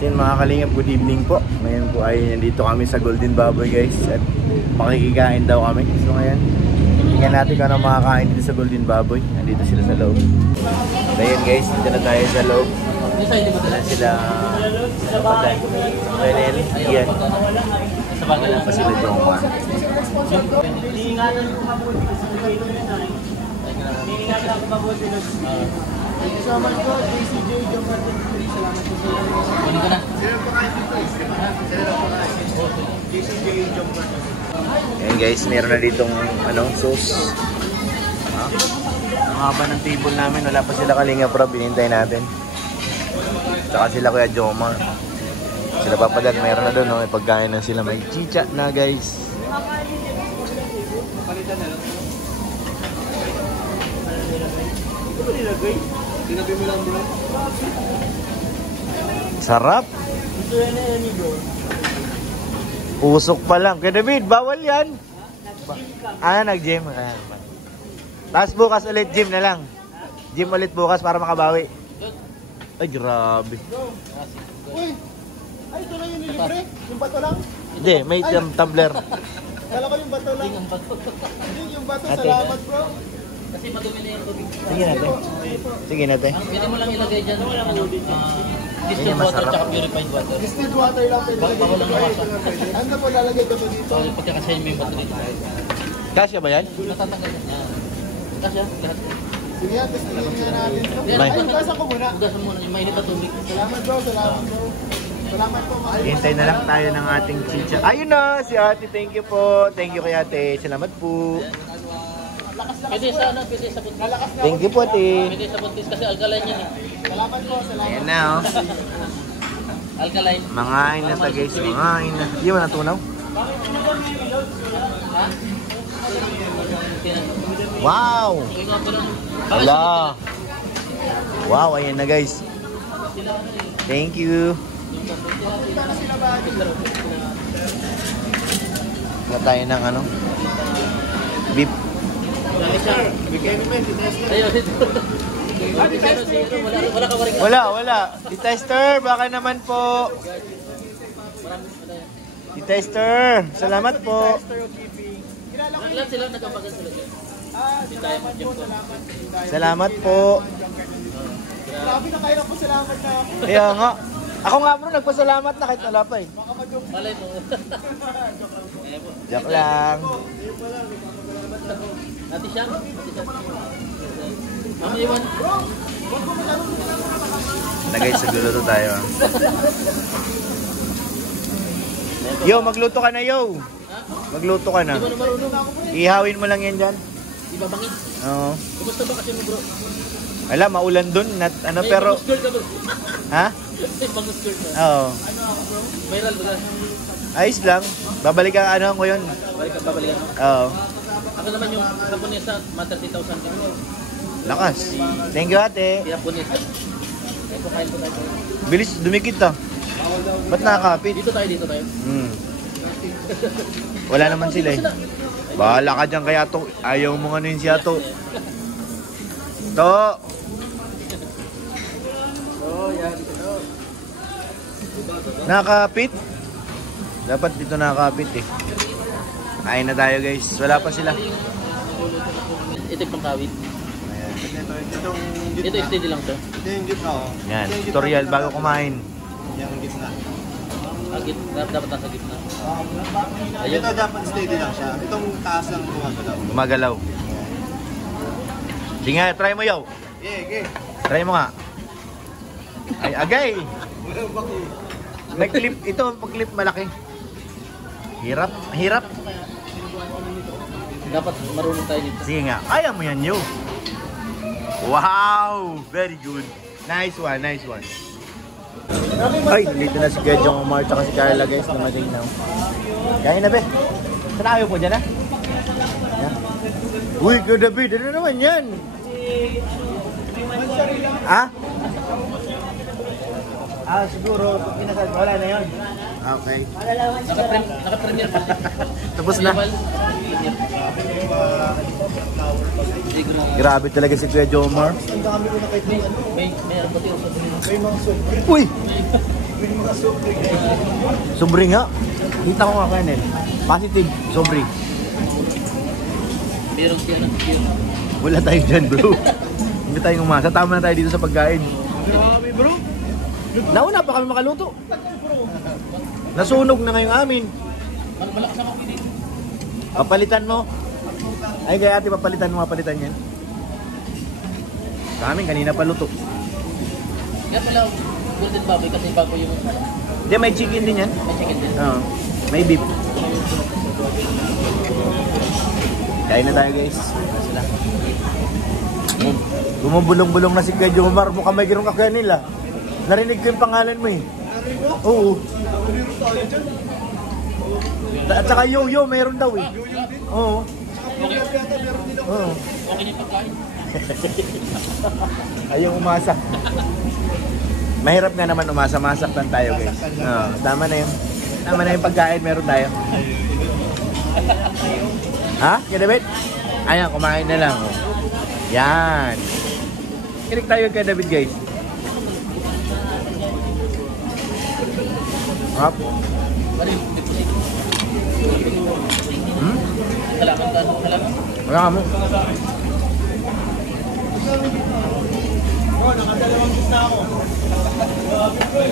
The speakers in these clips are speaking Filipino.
So yun mga kalingap, good evening po. Ngayon po ay nandito kami sa Golden Baboy guys. At makikikain daw kami. So ngayon, tingnan natin kung ano makakain dito sa Golden Baboy. Nandito sila sa loob. So yun guys, dito na tayo sa loob. Dito na sila Padan, Renel, Ian. Wala pa sila Jomar. Thank you so much po, JCJ, Jomar. Salamat po sa inyo. Kunin ko na. Sino po kayo dito? JCJ, Jomar. Ayan guys, meron na ditong sauce. Ang haba ng table namin, wala pa sila Kalingap Rob, hinintay natin. Tsaka sila Kuya Jomar. Sila Papadan, meron na doon, no? Pagkain na sila, may chicha na guys. Sarap. Usok pa lang. Kaya David, bawal yan. Nag-gym. Tapos bukas ulit gym na lang. Gym ulit bukas para makabawi. Ay, grabe. Uy! Ay, ito lang yung nilibre? Yung bato lang? Hindi, may tumbler. Kala ko yung bato lang. Hindi, yung bato. Salamat bro. Kasi madumi na yung tubig. Sige natin. Sige natin. Pwede mo lang ilagay dyan distilled water at purified water. Distilled water lang pwede. Bawal lang nawasa. Ano po lalagay ko dito? Pagkakasayin mo yung bato dito. Kasya ba yan? Natatanggal yan. Kasya? Lahat. Sige yan, testingin nga natin. May. Ay, ugasan ko muna. Ugasan muna yung mainit na tubig. Salamat bro, salamat bro. Salamat po. Hintay na lang tayo ng ating chicha. Ayun na, si ate. Thank you po. Thank you kay ate. Salamat po. Pwede sa pwede sa buntis. Thank you po, ate. Pwede sa buntis kasi alkaline yan eh. Salamat po, salamat. Ayan na, oh. Alkaline. Mangain na ta guys, mangain na. Di ba natunaw? Wow! Hala! Wow, ayan na guys. Thank you. Wala tayo ng beef. Wala. Di-tester, baka naman po. Di-tester, salamat po. Ilan sila nagkapagan sila dyan? Salamat po. Grabe na kayo po, salamat na ako. Kaya nga. Ako nga bro, nagpasalamat na kahit wala pa eh. Malay mo. Joke lang. Ati siya? Mama iwan. Na guys, nagluluto tayo. Yo, magluto ka na yo. Magluto ka na. Di ba na marunong? Ihawin mo lang yan dyan. Di ba bangin? Oo. Kumusta ba kasi mo bro? Wala, maulan dun. Pero... Bangus girl ka bro. Ha? May bangus girl ka. Oo. Viral ba? Ayos lang. Babalik ka ko yun. Babalikan mo? Oo. Ako naman yung Japonesa, mga 30,000 din. Lakas. Thank you ate. Japonesa. Ito kain ko tayo. Bilis, dumikit ah. Ba't nakakapit? Dito tayo. Wala naman sila eh. Bahala ka dyan kaya to. Ayaw mo nga siya to. To. Nakakapit. Dapat dito nakakapit eh. Kain na tayo guys. Wala pa sila. Ito yung pangkawit. Itong Ito steady lang to. Ito yung gitna. Yan, tutorial bago kumain. Yung gitna. Dapat nasa gitna. Ito dapat steady lang siya. Itong taas lang gumagalaw. Gumagalaw. Sige nga, try mo yaw. Okay. Try mo nga. Ay, agay. May clip. Ito, pag clip malaki. Hirap. Dapat marunong tayo dito. Sige nga, kaya mo yan yo. Wow! Very good. Nice one. Ay, dito na si Kuya Jomar at si Carla guys, dumating na. Kain na be. Saan ayaw po dyan ha? Yan. Uy, Kuya David, ano naman yan? Ha? Siguro, pinasal, wala na yun. Okay. Naka-premier pa. Tapos na. Grabe talaga si Kuya Jomar. May ano ba tayo sa Uy! Sobre nga. Kita ko nga Kennel. Positive, sobre. Pero siya na. Wala tayo dyan bro. Hindi tayong umasa. Tama na tayo dito sa pagkain. Grabe bro. Nauna pa kami makaluto. Nasunog na ngayong amin. Malakas ako dito. Papalitan mo. Ay kaya ate papalitan mo, papalitan yan. Sa amin kanina pa luto. Kaya pala, golden baboy kasi bago yung Hindi, may chicken din yan. may chicken din. Oo. May beef. Kain na tayo guys. Sila. Bumubulong-bulong na si Kuya Jomar. Mukhang may girong kakaya nila. Narinig ko yung pangalan mo eh. Oo. At saka yo-yo, meron daw eh. Oo. Oo. Okay na yung pagkain. Ayaw umasa. Mahirap nga naman umasa, masaktan tayo guys. Oo, tama na yun. Tama na yung pagkain, meron tayo. Ha? Kaya David? Ayan, kumain na lang. Oh. Yan. Kinig tayo kay David guys. Hop. Ano yung deposit? Salamat ka. Salamat. Wala ka mo. Bro, nakadalawang gis na ako.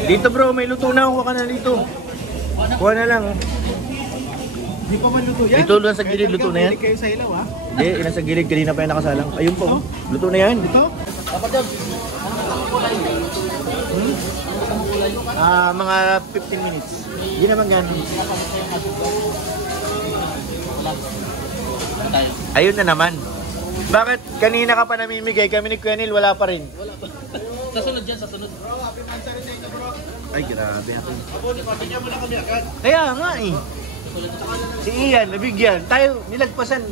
Dito bro, may luto na. Kuha ka na dito. Kuha na lang. Di pa man luto yan. Dito lang sa gilid, luto na yan. Kayo sa ilaw ha? Hindi, ilan sa gilid. Kanina pa yung nakasalang. Ayun po. Oh. Luto na yan. Ito? Dapat daw. Mga 15 minutes. Hindi naman ganun. Tayo. Ayun na naman. Bakit kanina ka pa namimigay? Kami ni Quenil wala pa rin. Wala pa. Sa sunod dyan, sa sunod. Ay, grabe ako. Bigyan mo na kami agad. Kaya nga eh. Si Ian, nabigyan. Tayo, nilagpasan.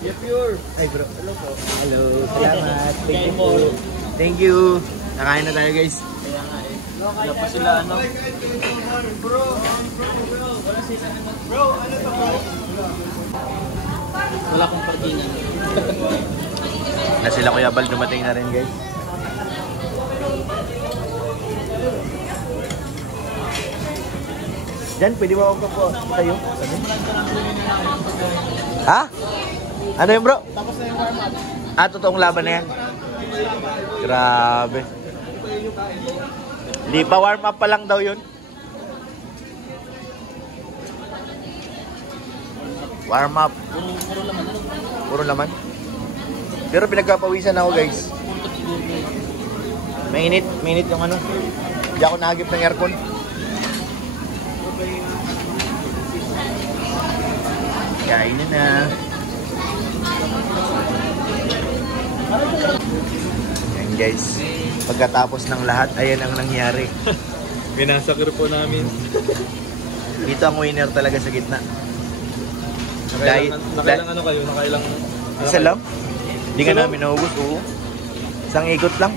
Yeah, pure. Ay bro, hello po. Hello, salamat. Thank you po. Thank you. Nakain na tayo guys. Kaya nga eh. Wala pa sila ano. Bro, wala sila naman. Bro, ano to bro? Wala akong parkingan. Na sila Kuya Bal dumating na rin guys. Diyan, pwede mo ako po tayo. Ha? Ano yun bro? Tapos na yung warm up. Totoong laban na yan. Grabe. Hindi pa warm up pa lang daw yun. Warm up. Puro laman. Puro laman. Pero pinagpapawisan ako guys. Mainit yung ano. Hindi ako nahagip ng aircon. Kain na. Yan guys. Pagkatapos ng lahat, ayan ang nangyari. Binasakir po namin. Dito ang winner talaga sa gitna. Nakailang ano kayo? Nakailang... Isa lang? Hindi ka namin naubos, oo. Isang ikot lang.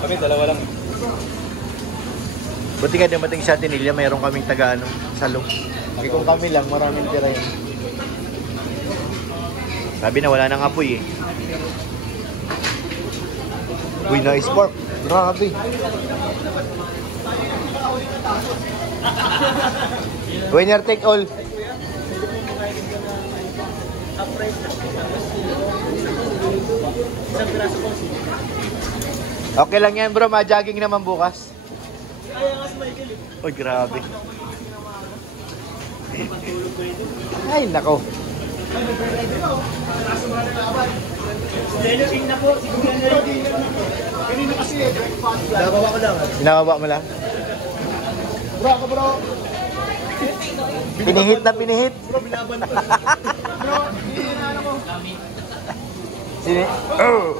Kami, dalawa lang. Buti nga dumating sa Atenilla, mayroon kaming taga-ano, salong. Kasi kung kami lang, maraming tira yun. Sabi na wala nang apoy eh. Uy, nice pork. Grabe. Winner take all. Okay lang yan bro, ma-jogging naman bukas. Uy, grabe. Ay, nako. Nabawa ko lang. Binababa mo lang? Bro, ako bro. Pinihit na pinihit. Bro, binaban ko. Bro, hihinahan ako. Sini? Oh.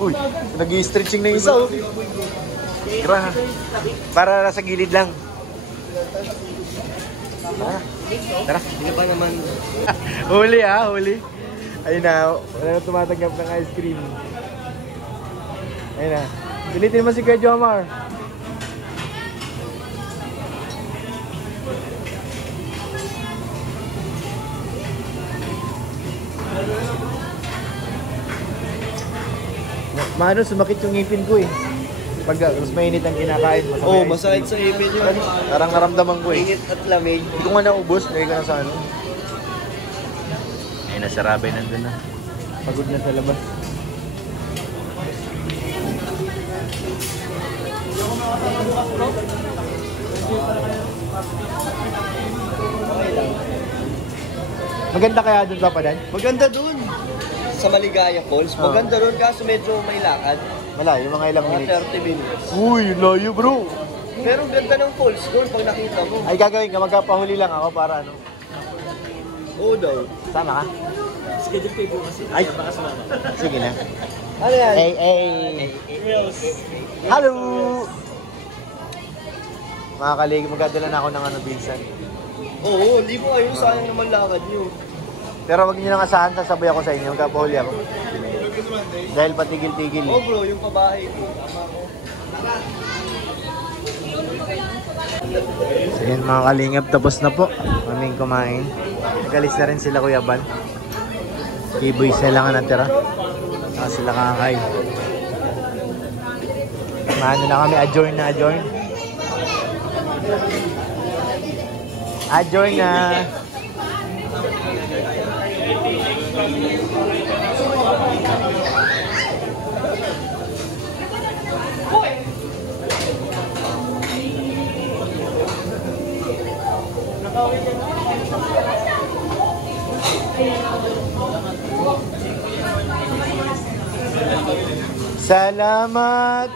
Uy, nag-i-stretching na yung isa oh. Tara. Para nasa gilid lang. Tara. Tara. Hindi pa naman. Huli ha, huli. Ayun na, wala na tumatanggap ng ice cream. Ayun na. Pilitin mo si Kuya Jomar. Maano, sumakit yung ngipin ko eh. Pag mas mainit ang kinakain, masakit. Oo, masakit sa ipin yun. Parang naramdaman ko eh. Init at lamig. Hindi ko nga naubos, dahil ka na sa ano. Ay, nasa Rabay nandun na. Pagod na sa labas. Maganda kaya dun, Papa Dan? Maganda dun. Sa Maligaya Falls. Maganda dun kaso medyo may lakad. Malayo, mga ilang Mga minutes. 30 minutes. Uy, layo bro! Pero ganda ng falls doon pag nakita mo. Ay, gagawin ka, magkapahuli lang ako para ano. Oo daw. Sama ka? Schedule kayo bukas. Ay, Baka sumama. sige na. Ano yan? Hey, hey! Hello! Mga kaligi, magdadala na ako ng ano, Vincent. Oo, hindi mo kayo. Sayang naman lakad nyo. Pero wag niyo nang asahan, sasabay ako sa inyo, magkapahuli ako. Dahil patigil-tigil. Oo bro, yung pabahay ko. Tama ko. So yun mga kalingap, tapos na po. Kaming kumain. Nagalis na rin sila Kuya Ban. K-boy sila nga natira. Saka sila kakakain. Maano na kami, adjourn na adjourn. Adjourn na. Salamat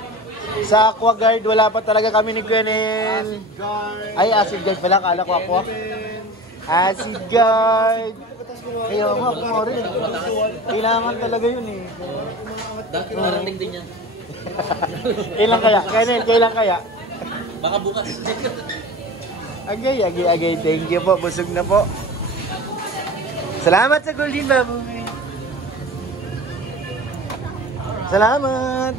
sa Aquaguard. Wala pa talaga kami ni Gwenel. Ay, acid guard pala. Kala ko aqua. Acid guard. Kaya ako rin. Kailangan talaga yun eh. Dati narinig din yan. Kailan kaya? Gwenel, kailan kaya? Baka bukas. Agay. Thank you po. Busog na po. Salamat sa Golden Baboy. Salamat!